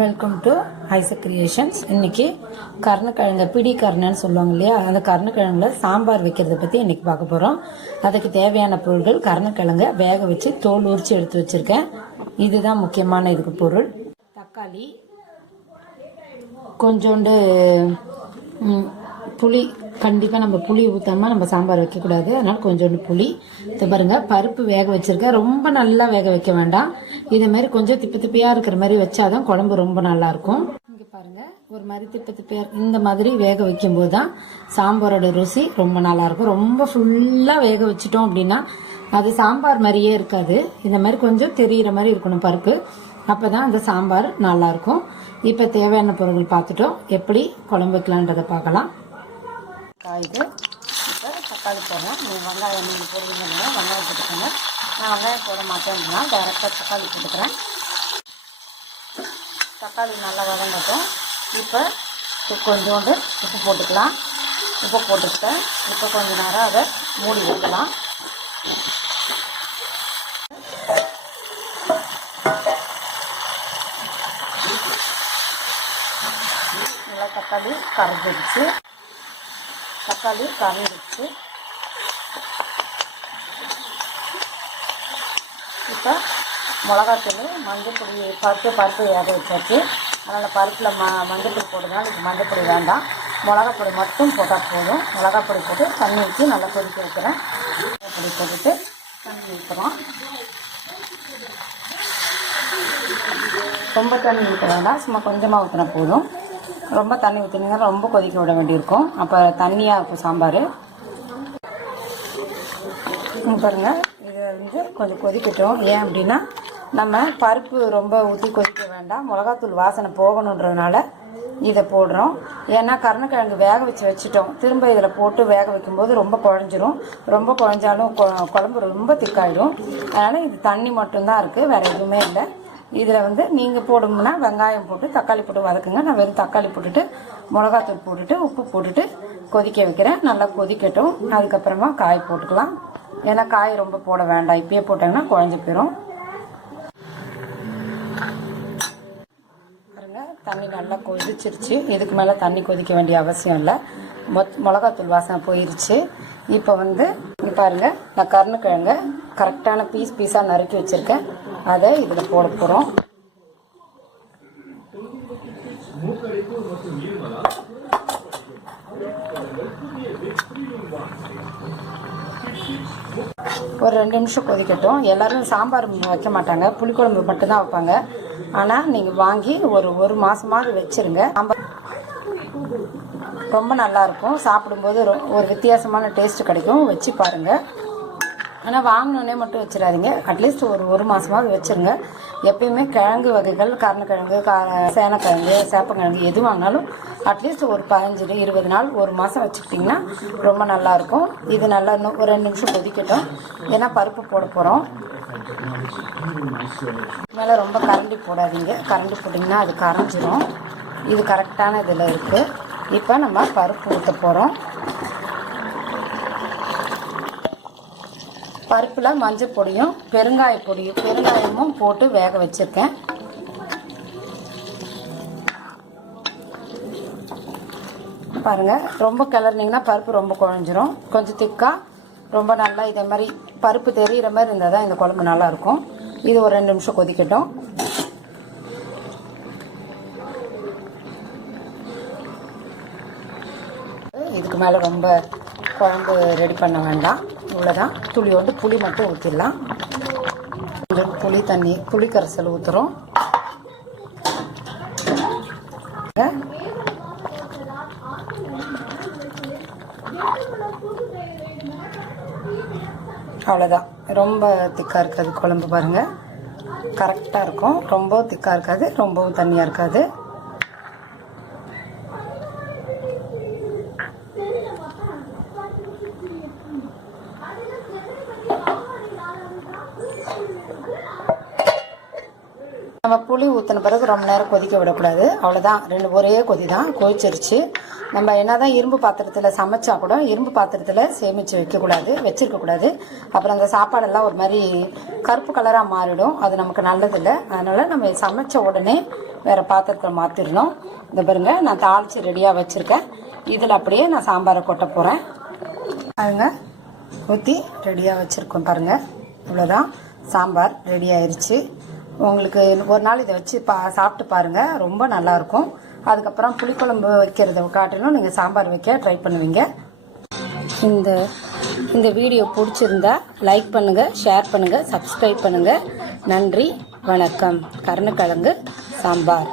Welcome to Isaac creations. இன்னைக்கு கருணக்கிழங்கு பிடி கருணைன்னு சொல்லுவாங்க இல்லையா, அந்த கருணக்கிழங்குல சாம்பார் வைக்கிறத பற்றி இன்னைக்கு பார்க்க போகிறோம். அதுக்கு தேவையான பொருட்கள்: கருணக்கிழங்கை வேக வச்சு தோல் உரித்து எடுத்து வச்சுருக்கேன். இதுதான் முக்கியமான இதுக்கு பொருள். தக்காளி, கொஞ்சோண்டு புளி. கண்டிப்பாக நம்ம புளி ஊற்றாமல் நம்ம சாம்பார் வைக்கக்கூடாது, அதனால் கொஞ்சோண்டு புளி. இது பாருங்க, பருப்பு வேக வச்சுருக்கேன். ரொம்ப நல்லா வேக வைக்க வேண்டாம், இதே மாதிரி கொஞ்சம் திப்பு திப்பியாக இருக்கிற மாதிரி வச்சாதான் குழம்பு ரொம்ப நல்லாயிருக்கும். இங்கே பாருங்கள், ஒரு மாதிரி திப்பு திப்பியாக இந்த மாதிரி வேக வைக்கும்போது தான் சாம்பாரோட ருசி ரொம்ப நல்லாயிருக்கும். ரொம்ப ஃபுல்லாக வேக வச்சிட்டோம் அப்படின்னா அது சாம்பார் மாதிரியே இருக்காது. இந்த மாதிரி கொஞ்சம் தெரிகிற மாதிரி இருக்கணும் பருப்பு, அப்போ தான் அந்த சாம்பார் நல்லாயிருக்கும். இப்போ தேவையான பொருட்கள் பார்த்துட்டோம், எப்படி குழம்பு வைக்கலான்றதை பார்க்கலாம். இது இப்போ தக்காளி போடுறேன். நீங்கள் வெங்காயம் நீங்கள் போடுவீங்க, வெங்காயம் போட்டுக்கோங்க. நான் வெங்காயம் போட மாட்டேன்னா டேரெக்டாக தக்காளி போட்டுக்கிறேன். தக்காளி நல்லா வதங்கட்டும். இப்போ கொஞ்சோண்டு உப்பு போட்டுக்கலாம். உப்பு போட்டுக்கிட்டேன். இப்போ கொஞ்ச நேரம் அதை மூடி வைக்கலாம். நல்லா தக்காளி கரைஞ்சிடுச்சு. இப்போ மிளகாத்தூள், மஞ்சள் பொடி, பருப்பு வேக வச்சாச்சு. அதனால் பருப்பில் மஞ்சள் பொடி போடுறதுனால இது மஞ்சள் பொடி வேண்டாம், மிளகாப் பொடி மட்டும் போட்டால் போதும். மிளகாப் பொடி போட்டு தண்ணி ஊற்றி நல்லா கொதிக்க வைக்கிறேன். பொடி போட்டுட்டு தண்ணி ஊற்றுறோம். ரொம்ப தண்ணி ஊற்ற வேண்டாம், சும்மா கொஞ்சமாக ஊற்றினா போதும். ரொம்ப தண்ணி ஊற்றினீங்கன்னா ரொம்ப கொதிக்க விட வேண்டியிருக்கும், அப்போ தண்ணியாக இருக்கும் சாம்பார். பாருங்கள், இதை வந்து கொஞ்சம் கொதிக்கட்டும். ஏன் அப்படின்னா நம்ம பருப்பு ரொம்ப ஊற்றி கொதிக்க வேண்டாம், மிளகாத்தூள் வாசனை போகணுன்றதுனால இதை போடுறோம். ஏன்னா கருணக்கிழங்கு வேக வச்சுட்டோம், திரும்ப இதில் போட்டு வேக வைக்கும்போது ரொம்ப குழஞ்சிரும். ரொம்ப குழஞ்சாலும் குழம்பு ரொம்ப திக்காயிடும். அதனால் இது தண்ணி மட்டும்தான் இருக்குது, வேறு எதுவுமே இல்லை. இதில் வந்து நீங்கள் போடுங்கன்னா வெங்காயம் போட்டு தக்காளி போட்டு வதக்குங்க. நான் வெறும் தக்காளி போட்டுட்டு மிளகாத்தூள் போட்டுட்டு உப்பு போட்டுட்டு கொதிக்க வைக்கிறேன். நல்லா கொதிக்கட்டும். அதுக்கப்புறமா காய் போட்டுக்கலாம். ஏன்னா காய் ரொம்ப போட வேண்டாம், இப்பயே போட்டாங்கன்னா குழஞ்சி போயிடும். பாருங்க, தண்ணி நல்லா கொதிச்சிருச்சு. இதுக்கு மேலே தண்ணி கொதிக்க வேண்டிய அவசியம் இல்லை, மிளகாத்தூள் வாசனை போயிருச்சு. இப்போ வந்து பாருங்க, நான் கருணக்கிழங்க கரெக்டான பீஸாக நறுக்கி வச்சுருக்கேன். அதை இதில் போட போகிறோம். ஒரு 2 நிமிஷம் கொதிக்கட்டும். எல்லோரும் சாம்பார் வைக்க மாட்டாங்க, புளிக்குழம்பு மட்டும்தான் வைப்பாங்க. ஆனால் நீங்கள் வாங்கி ஒரு மாதமாவது வச்சுருங்க. சாம்பார் ரொம்ப நல்லாயிருக்கும், சாப்பிடும்போது ஒரு வித்தியாசமான டேஸ்ட்டு கிடைக்கும். வச்சு பாருங்கள். ஆனால் வாங்கினோன்னே மட்டும் வச்சிடாதீங்க, அட்லீஸ்ட் ஒரு மாதமாவது வச்சுருங்க. எப்பயுமே கிழங்கு வகைகள், கருணக்கிழங்கு, சேனக்கிழங்கு, சேப்பங்கிழங்கு எது வாங்கினாலும் அட்லீஸ்ட் ஒரு 15-20 நாள், ஒரு மாதம் வச்சுக்கிட்டிங்கன்னா ரொம்ப நல்லாயிருக்கும். இது நல்லா இன்னும் ஒரு 2 நிமிஷம் கொதிக்கட்டும், ஏன்னா பருப்பு போட போகிறோம். மேலே ரொம்ப கரண்டி போடாதீங்க, கரண்டி போட்டிங்கன்னா அது கரைஞ்சிரும். இது கரெக்டான இதில் இருக்குது. இப்போ நம்ம பருப்பு ஊற்ற போகிறோம். பருப்பில் மஞ்சள் பொடியும் பெருங்காயமும் போட்டு வேக வச்சுருக்கேன். பாருங்கள், ரொம்ப கிளறினீங்கன்னா பருப்பு ரொம்ப குழஞ்சிரும். கொஞ்சம் திக்காக ரொம்ப நல்லா இதே மாதிரி பருப்பு தெரிகிற மாதிரி இருந்தால் தான் இந்த குழம்பு நல்லாயிருக்கும். இது ஒரு 2 நிமிஷம் கொதிக்கட்டும். இதுக்கு மேலே ரொம்ப குழம்பு ரெடி பண்ண வேண்டாம், இவ்வளோதான். துளியோண்டு புளி மட்டும் ஊற்றிடலாம். கொஞ்சம் புளி கரைசல் ஊற்றுறோம். அவ்வளோதான், ரொம்ப திக்காக இருக்காது குழம்பு. பாருங்கள், கரெக்டாக இருக்கும். ரொம்ப திக்காக இருக்காது, ரொம்பவும் தண்ணியாக இருக்காது. நம்ம புளி ஊற்றின பிறகு ரொம்ப நேரம் கொதிக்க விடக்கூடாது, அவ்வளோதான். ஒரே கொதி தான், கொதிச்சிருச்சு. நம்ம என்னதான் இரும்பு பாத்திரத்தில் சமைச்சா கூட இரும்பு பாத்திரத்தில் சேமித்து வச்சிருக்கக்கூடாது. அப்புறம் அந்த சாப்பாடெல்லாம் ஒரு மாதிரி கருப்பு கலராக மாறிடும், அது நமக்கு நல்லதில்லை. அதனால் நம்ம சமைச்ச உடனே வேறு பாத்திரத்தில் மாற்றிடணும். இந்த பாருங்க நான் தாளித்து ரெடியாக வச்சுருக்கேன். இதில் அப்படியே நான் சாம்பாரை கொட்ட போகிறேன். அதுங்க ஊற்றி ரெடியாக வச்சுருக்கோம் பாருங்கள். இவ்வளோதான், சாம்பார் ரெடி ஆயிடுச்சு. உங்களுக்கு ஒரு நாள் இதை வச்சு சாப்பிட்டு பாருங்கள், ரொம்ப நல்லாயிருக்கும். அதுக்கப்புறம் புளிக்குழம்பு வைக்கிறத காட்டிலும் நீங்கள் சாம்பார் வைக்க ட்ரை பண்ணுவீங்க. இந்த வீடியோ பிடிச்சிருந்தா லைக் பண்ணுங்கள், ஷேர் பண்ணுங்கள், சப்ஸ்கிரைப் பண்ணுங்கள். நன்றி, வணக்கம். கருணக்கிழங்கு சாம்பார்.